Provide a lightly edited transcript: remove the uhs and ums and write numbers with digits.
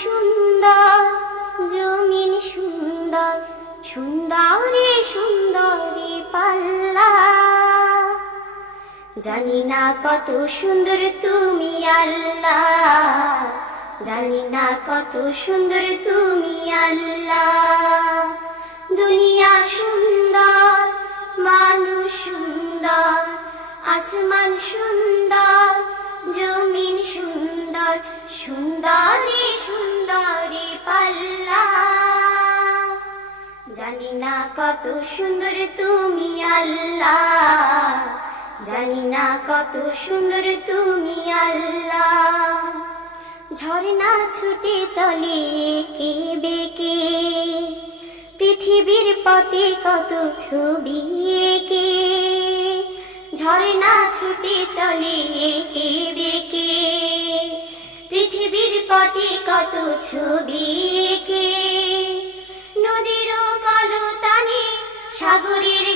সুন্দর, জমিন সুন্দর, সুন্দরে সুন্দরে পাল্লা। জানি না কত সুন্দর তুমি আল্লাহ, জানি না কত সুন্দর তুমি আল্লাহ। দুনিয়া সুন্দর, মানুষ সুন্দর, আসমান সুন্দর, জমিন সুন্দর, সুন্দরে সুন্দরে পাল্লা। জানি না কত সুন্দর তুমি আল্লাহ, জানি না কত সুন্দর তুমি আল্লাহ। ঝর্ণা ছুটে চলে কে বেঁকে, পৃথিবীর পটে কত ছবি এঁকে। ঝর্ণা ছুটে চলে কে বেঁকে, পৃথিবীর পটে কত ছবি এঁকে। নদীর কলতানে সাগরের